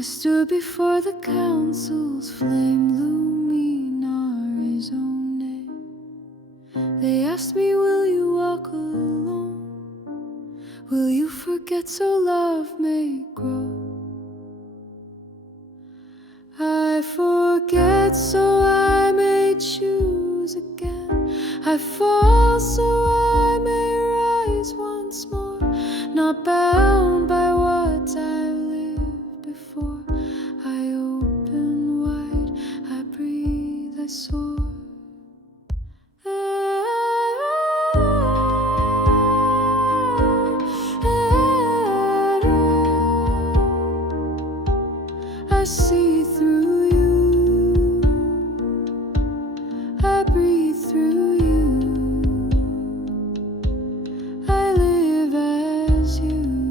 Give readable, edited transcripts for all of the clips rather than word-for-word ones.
I stood before the council's flame, Lum-Taré. They asked me, will you walk alone? Will you forget so love may grow? I forget so I may choose again. I fall so I may rise once more, not bound by what I lived before. I open wide, I breathe, I soar. I see through you, I breathe through you, I live as you.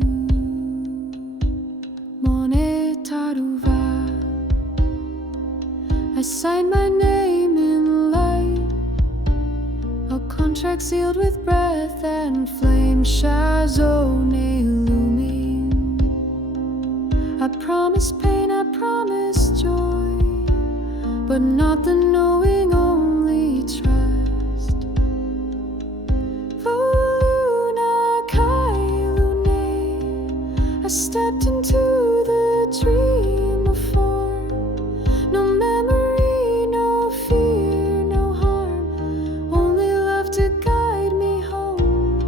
Moné taruva, I sign my name in light, a contract sealed with breath and flame. Sha-Moné illumine. I promise pain, I promise joy, but not the knowing, only trust. Voh-Lu-Na Kai-Lu-Né. I stepped into the dream of form. No memory, no fear, no harm, only love to guide me home.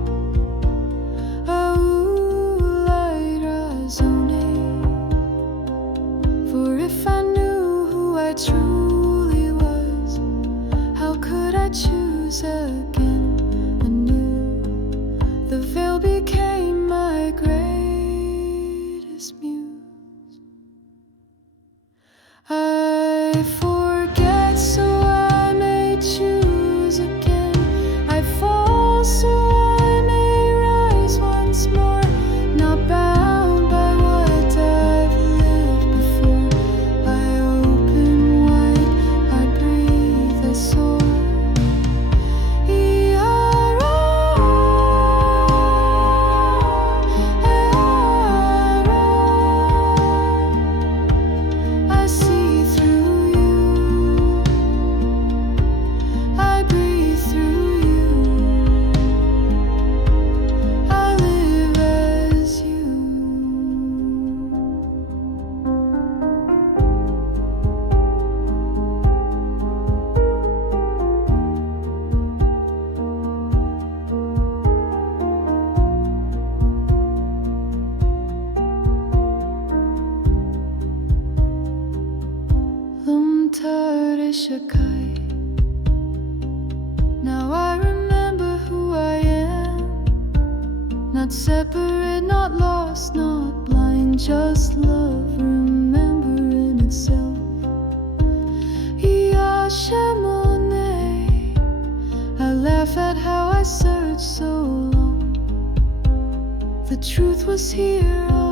Light Ra-Melé. For if I knew who I truly was, how could I choose again anew? The veil became my greatest muse. I forget so I may choose again. I fall so I may rise once more, not bound by what I've lived before. I open wide, I breathe, I soar. I see through you, I breathe through you, I live as you. Lum-Taré Shakai. Now I remember who I am, not separate, not lost, not blind, just love, remembering itself. Sha-Moné. I laugh at how I searched so long. The truth was here all